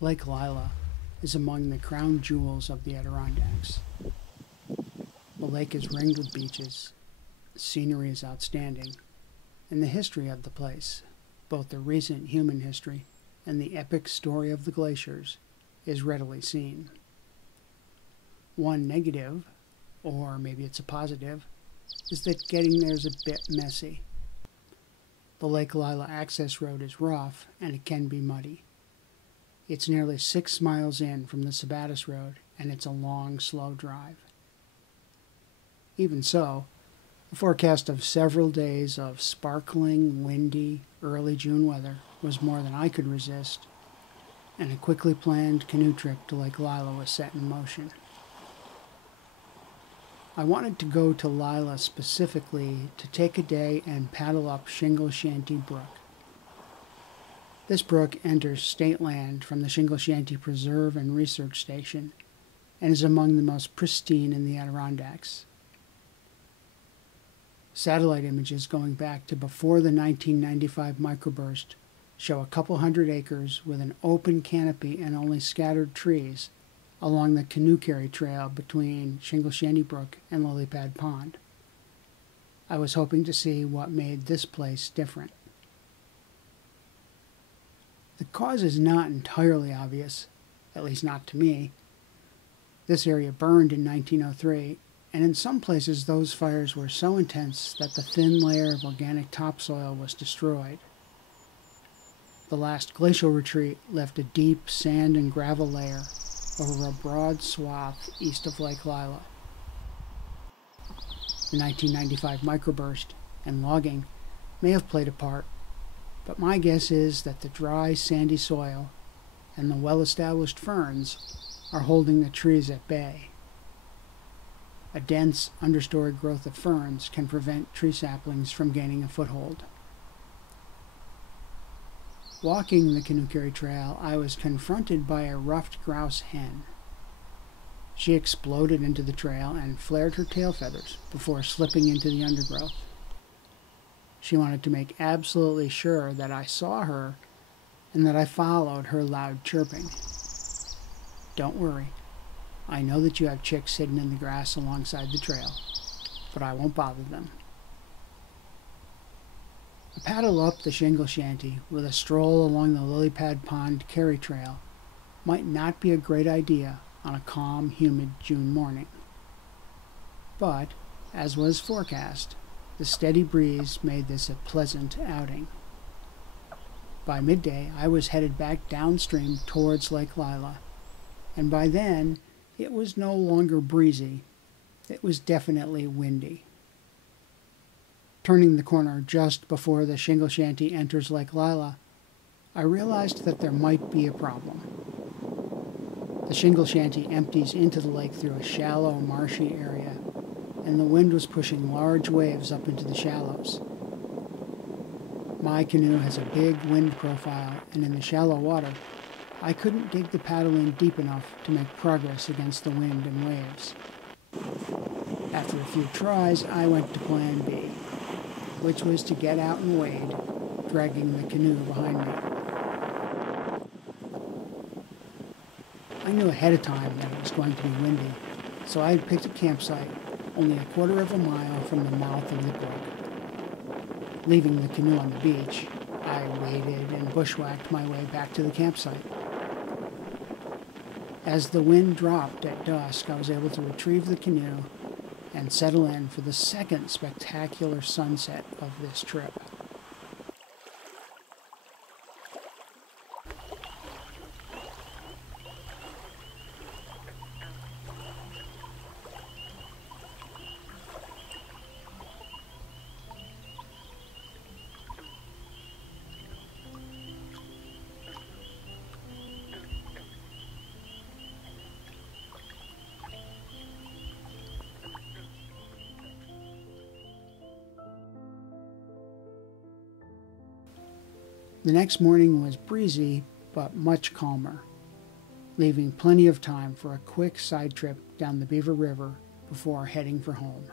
Lake Lila is among the crown jewels of the Adirondacks. The lake is ringed with beaches, the scenery is outstanding, and the history of the place, both the recent human history and the epic story of the glaciers, is readily seen. One negative, or maybe it's a positive, is that getting there is a bit messy. The Lake Lila access road is rough and it can be muddy. It's nearly 6 miles in from the Sabattis Road, and it's a long, slow drive. Even so, a forecast of several days of sparkling, windy, early June weather was more than I could resist, and a quickly planned canoe trip to Lake Lila was set in motion. I wanted to go to Lila specifically to take a day and paddle up Shingle Shanty Brook. This brook enters state land from the Shingle Shanty Preserve and Research Station and is among the most pristine in the Adirondacks. Satellite images going back to before the 1995 microburst show a couple hundred acres with an open canopy and only scattered trees along the canoe carry trail between Shingle Shanty Brook and Lilypad Pond. I was hoping to see what made this place different. The cause is not entirely obvious, at least not to me. This area burned in 1903, and in some places those fires were so intense that the thin layer of organic topsoil was destroyed. The last glacial retreat left a deep sand and gravel layer over a broad swath east of Lake Lila. The 1995 microburst and logging may have played a part, but my guess is that the dry, sandy soil and the well-established ferns are holding the trees at bay. A dense, understory growth of ferns can prevent tree saplings from gaining a foothold. Walking the canoe carry trail, I was confronted by a ruffed grouse hen. She exploded into the trail and flared her tail feathers before slipping into the undergrowth. She wanted to make absolutely sure that I saw her and that I followed her loud chirping. Don't worry, I know that you have chicks hidden in the grass alongside the trail, but I won't bother them. A paddle up the Shingle Shanty with a stroll along the Lilypad Pond carry trail might not be a great idea on a calm, humid June morning. But, as was forecast, the steady breeze made this a pleasant outing. By midday, I was headed back downstream towards Lake Lila, and by then, it was no longer breezy. It was definitely windy. Turning the corner just before the Shingle Shanty enters Lake Lila, I realized that there might be a problem. The Shingle Shanty empties into the lake through a shallow, marshy area, and the wind was pushing large waves up into the shallows. My canoe has a big wind profile, and in the shallow water, I couldn't dig the paddle in deep enough to make progress against the wind and waves. After a few tries, I went to plan B, which was to get out and wade, dragging the canoe behind me. I knew ahead of time that it was going to be windy, so I had picked a campsite only a quarter of a mile from the mouth of the brook. Leaving the canoe on the beach, I waded and bushwhacked my way back to the campsite. As the wind dropped at dusk, I was able to retrieve the canoe and settle in for the second spectacular sunset of this trip. The next morning was breezy, but much calmer, leaving plenty of time for a quick side trip down the Beaver River before heading for home.